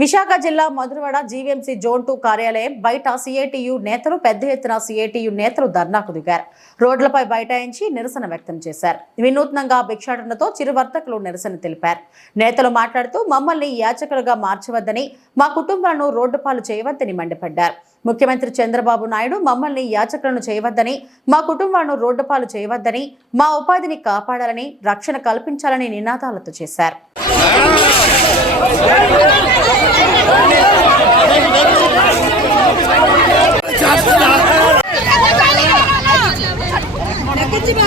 విశాఖ జిల్లా Madhurawada GVMC zone two కార్యాలయం బయట సిఐటియు నేతలు పెద్ద ఎత్తున సిఐటియు నేతలు ధర్నాకు దిగారు. రోడ్లపై బైఠాయించి నిరసన వ్యక్తం చేశారు. వినూత్నంగా భిక్షాటనతో చిరువర్తకులు నిరసన తెలిపారు. నేతలు మాట్లాడుతూ మమ్మల్ని యాచకులుగా మార్చవద్దని మా కుటుంబాలను రోడ్డు పాలు చేయవద్దని మండిపడ్డారు. ముఖ్యమంత్రి చంద్రబాబు నాయుడు మమ్మల్ని యాచకులను చేయవద్దని మా కుటుంబాలను రోడ్డు పాలు చేయవద్దని మా ఉపాధిని కాపాడాలని రక్షణ కల్పించాలని నినాదాలతో చేశారు.